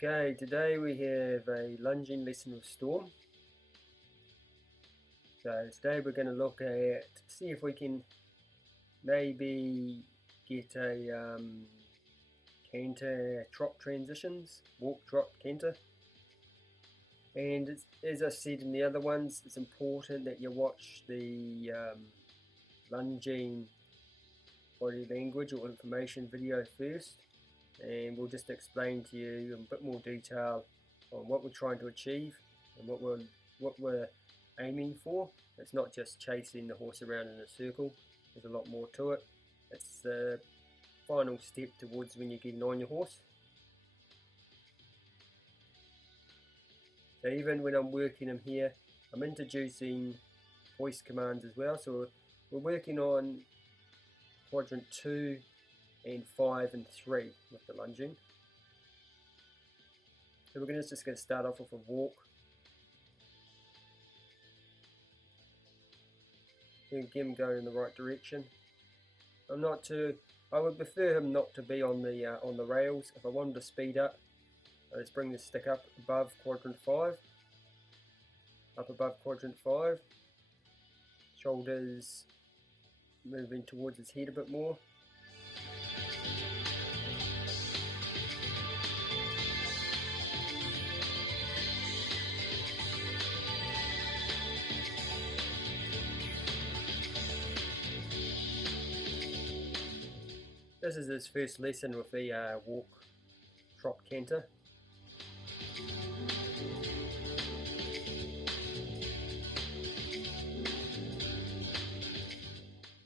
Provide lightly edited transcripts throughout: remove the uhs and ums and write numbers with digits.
Okay, today we have a lunging lesson with Storm. So today we're going to look at, see if we can maybe get a canter trot transitions, walk, trot, canter. And as I said in the other ones, it's important that you watch the lunging body language or information video first, and we'll just explain to you in a bit more detail on what we're trying to achieve and what we're aiming for. It's not just chasing the horse around in a circle. There's a lot more to it. It's the final step towards when you're getting on your horse. So even when I'm working them here, I'm introducing voice commands as well. So we're working on quadrant 2 and 5 and 3 with the lunging. So we're just going to start off with a walk. Get him going in the right direction. I would prefer him not to be on the rails. If I wanted to speed up, I just bring the stick up above quadrant 5. Up above quadrant 5. Shoulders moving towards his head a bit more. This is his first lesson with the walk, trot, canter.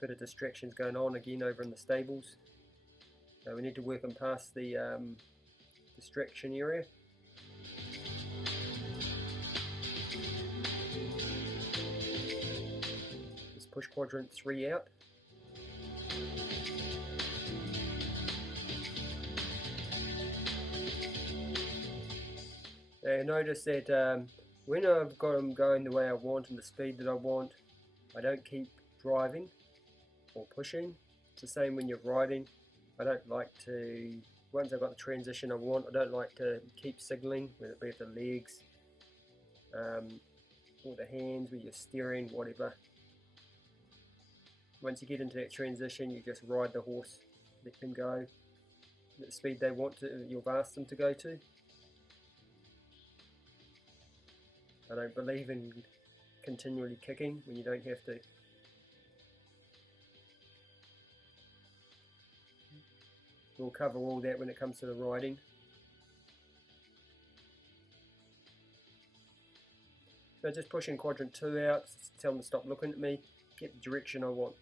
Bit of distractions going on again over in the stables. So we need to work him past the distraction area. Just push quadrant 3 out. And notice that when I've got him going the way I want and the speed that I want, I don't keep driving or pushing. It's the same when you're riding. I don't like to, once I've got the transition I want, I don't like to keep signalling, whether it be with the legs or the hands, where you're steering, whatever. Once you get into that transition, you just ride the horse, let them go at the speed they want to, you've asked them to go to. I don't believe in continually kicking when you don't have to. We'll cover all that when it comes to the riding. So just pushing quadrant 2 out, tell them to stop looking at me, get the direction I want.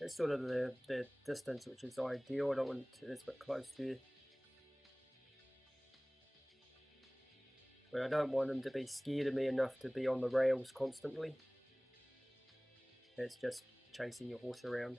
That's sort of the distance which is ideal. I don't want it, it's a bit close there. But I don't want him to be scared of me enough to be on the rails constantly. It's just chasing your horse around.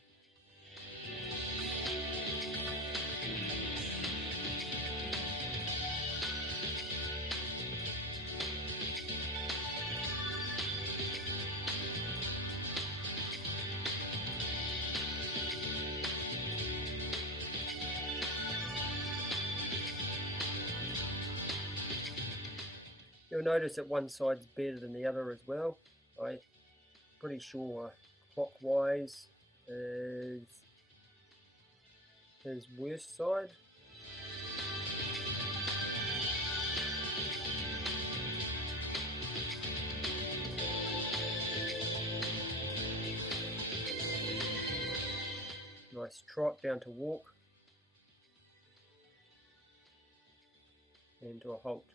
You'll notice that one side's better than the other as well. I'm pretty sure clockwise is his worst side. Nice trot down to walk and to a halt.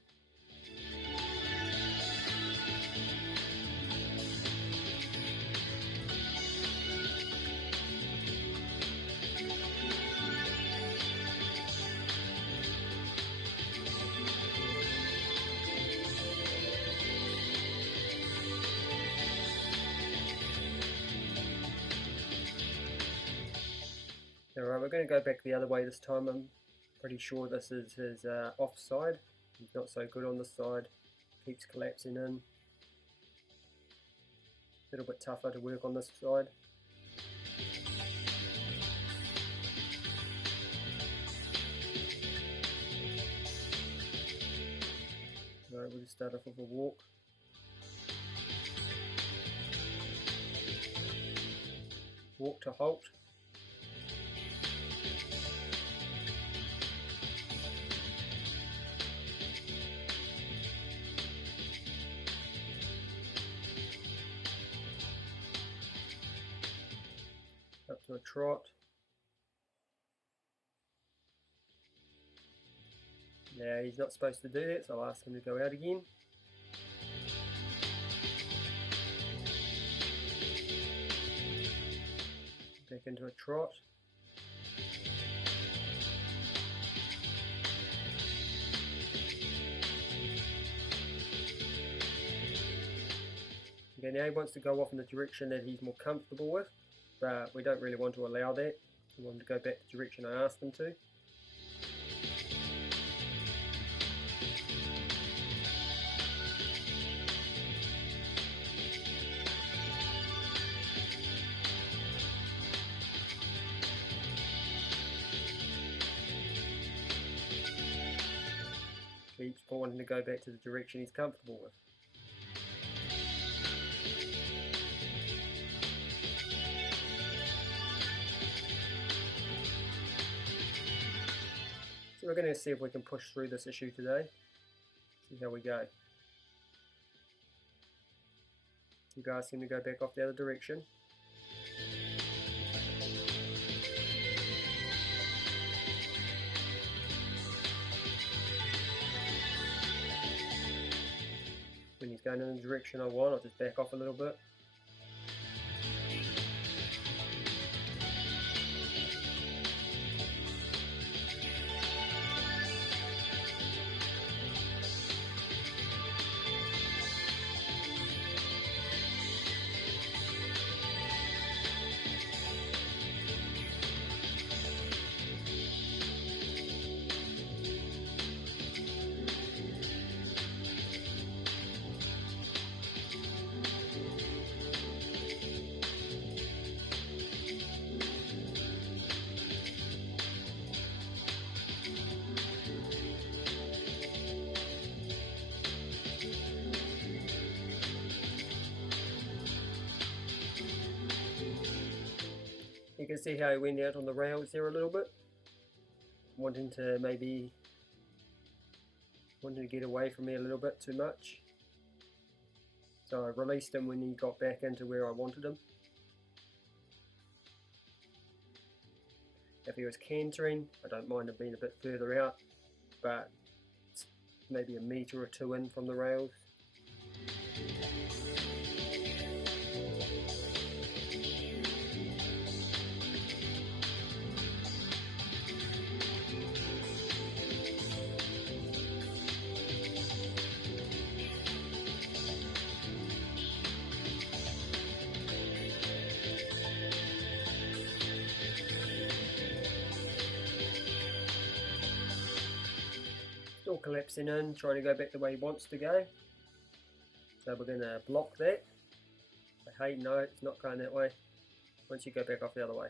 Alright, we're going to go back the other way this time. I'm pretty sure this is his offside. He's not so good on this side. Keeps collapsing in. A little bit tougher to work on this side. Alright, we'll just start off with a walk. Walk to halt. Up to a trot. Now he's not supposed to do that, so I'll ask him to go out again. Back into a trot. Okay, now he wants to go off in the direction that he's more comfortable with, but we don't really want to allow that. We want him to go back the direction I asked him to. Keeps wanting to go back to the direction he's comfortable with. So we're going to see if we can push through this issue today. See how we go. Keep asking him to go back off the other direction. When he's going in the direction I want, I'll just back off a little bit. You can see how he went out on the rails there a little bit, wanting to get away from me a little bit too much. So I released him when he got back into where I wanted him. If he was cantering, I don't mind him being a bit further out, but maybe a metre or two in from the rails. Still collapsing in, trying to go back the way he wants to go. So we're going to block that. But hey, no, it's not going that way. Once you go back off the other way.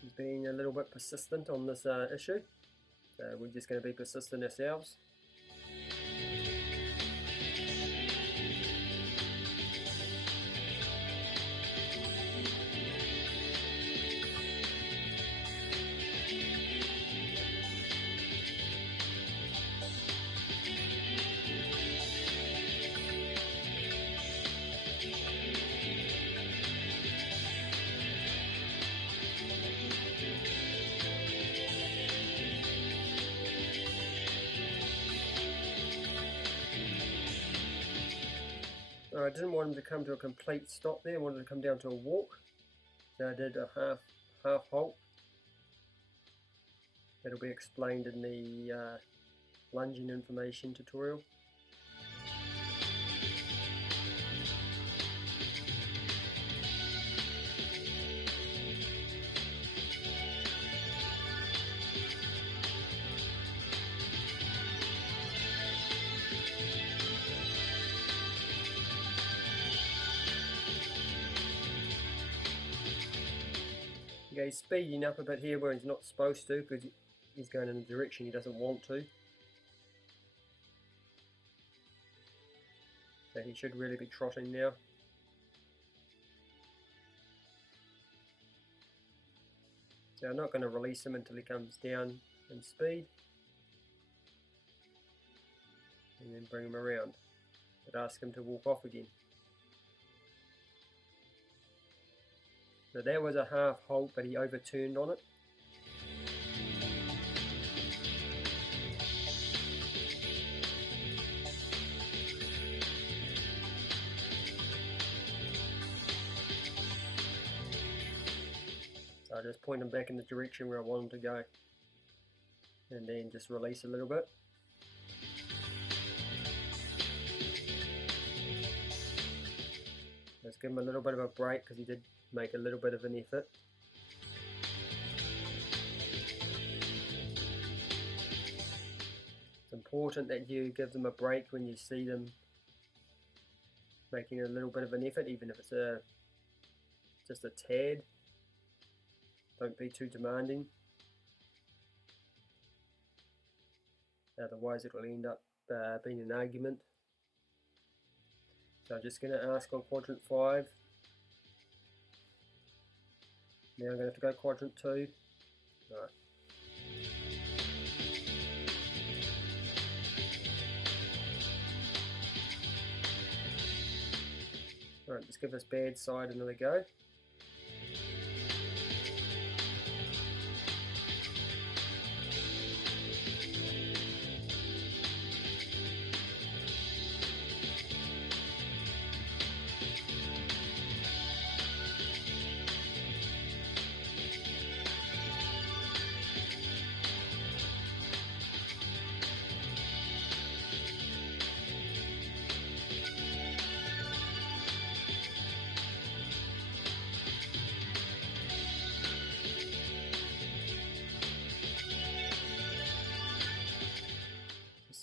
He's being a little bit persistent on this issue. So we're just going to be persistent ourselves. I didn't want him to come to a complete stop there, I wanted to come down to a walk. So I did a half halt. That'll be explained in the lunging information tutorial. Okay, he's speeding up a bit here where he's not supposed to, because he's going in a direction he doesn't want to. So he should really be trotting now. So I'm not going to release him until he comes down in speed. And then bring him around. But ask him to walk off again. So that was a half halt, but he overturned on it. So I just point him back in the direction where I want him to go. And then just release a little bit. Let's give him a little bit of a break because he did make a little bit of an effort. It's important that you give them a break when you see them making a little bit of an effort, even if it's just a tad. Don't be too demanding. Otherwise it'll end up being an argument. So I'm just going to ask on quadrant 5. Now I'm going to have to go quadrant 2. Right. Alright, let's give this bad side another go.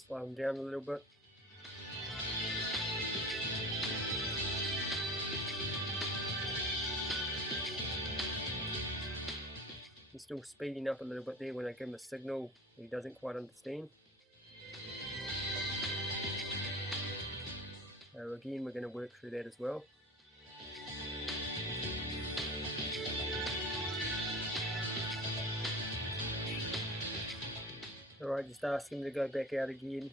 Slow him down a little bit. He's still speeding up a little bit there when I give him a signal he doesn't quite understand. So again, we're going to work through that as well. Alright, just ask him to go back out again.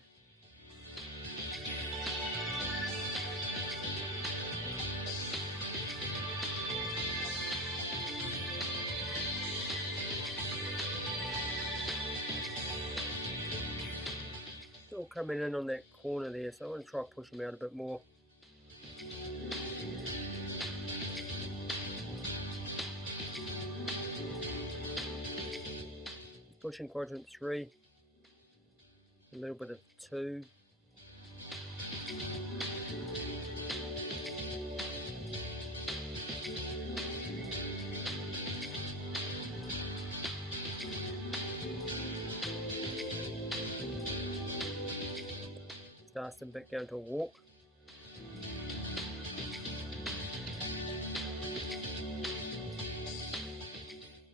Still coming in on that corner there, so I want to try to push him out a bit more. Pushing quadrant 3. A little bit of 2. Starts them back down to a walk.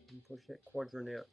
And push that quadrant out.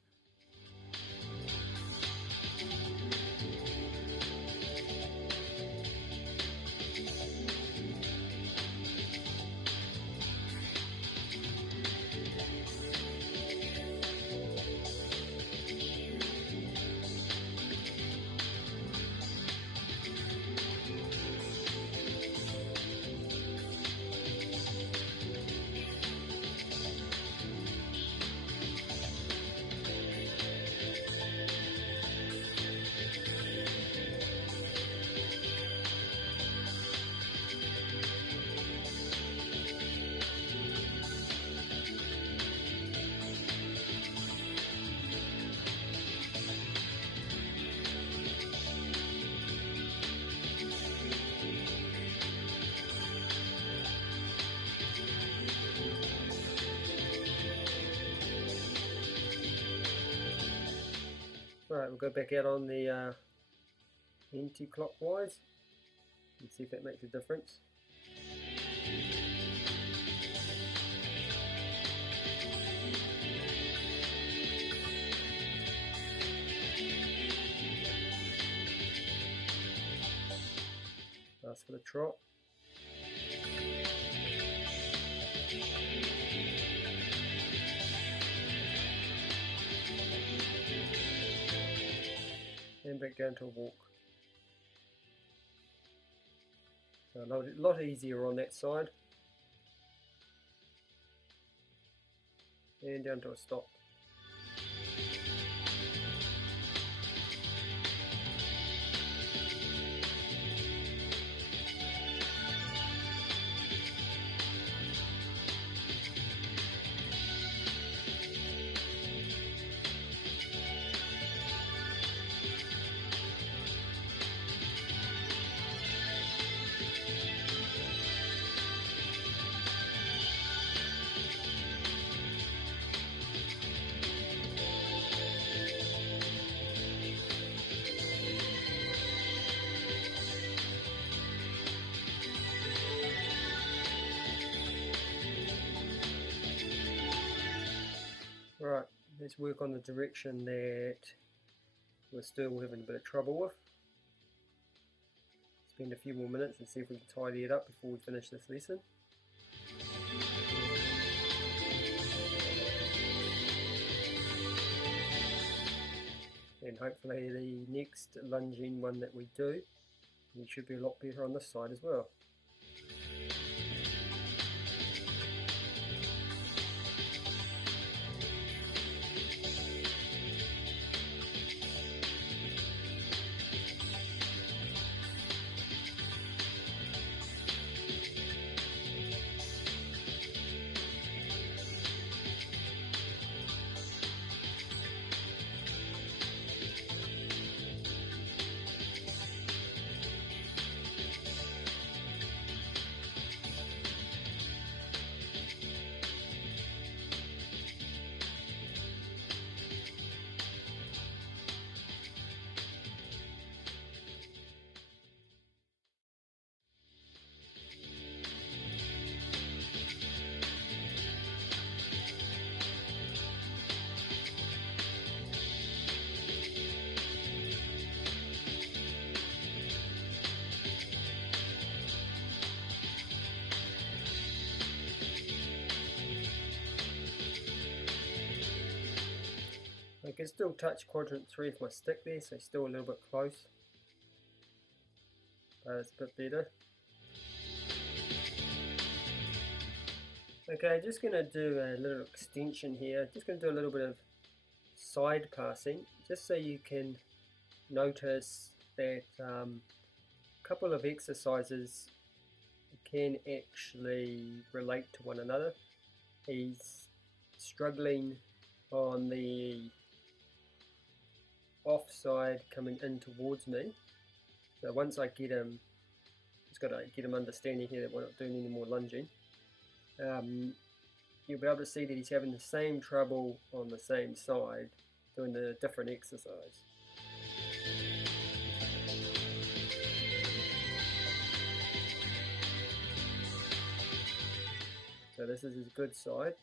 We'll go back out on the anti-clockwise and see if that makes a difference. That's for the trot. And back down to a walk. So a lot easier on that side. And down to a stop. Right, let's work on the direction that we're still having a bit of trouble with. Spend a few more minutes and see if we can tidy it up before we finish this lesson. And hopefully the next lunging one that we do, we should be a lot better on this side as well. I can still touch quadrant 3 with my stick there, so still a little bit close, but it's a bit better. Okay, just going to do a little extension here, just going to do a little bit of side passing, just so you can notice that a couple of exercises can actually relate to one another. He's struggling on the offside coming in towards me, so once I get him, just got to get him understanding here that we're not doing any more lunging. You'll be able to see that he's having the same trouble on the same side doing the different exercise. So this is his good side.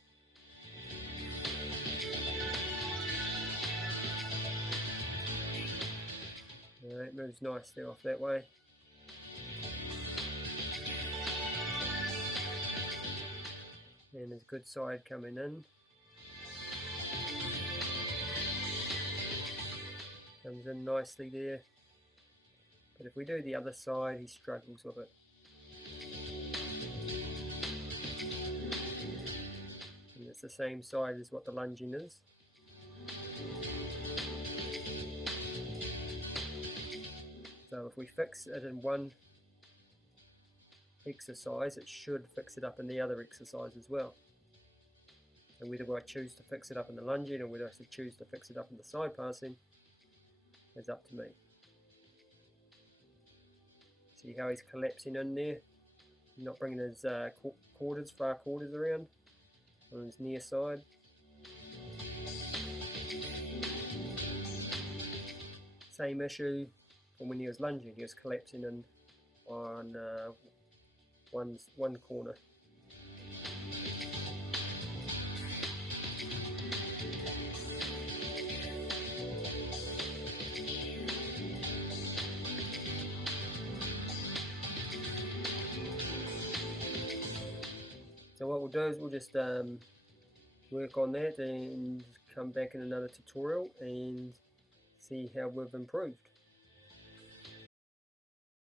It moves nicely off that way. And his good side coming in. Comes in nicely there. But if we do the other side, he struggles with it. And it's the same side as what the lunging is. So if we fix it in one exercise, it should fix it up in the other exercise as well. And whether I choose to fix it up in the lunging or whether I should choose to fix it up in the side passing is up to me. See how he's collapsing in there? Not bringing his far quarters around on his near side. same issue from when he was lunging. He was collapsing in on one corner. So what we'll do is we'll just work on that and come back in another tutorial and see how we've improved.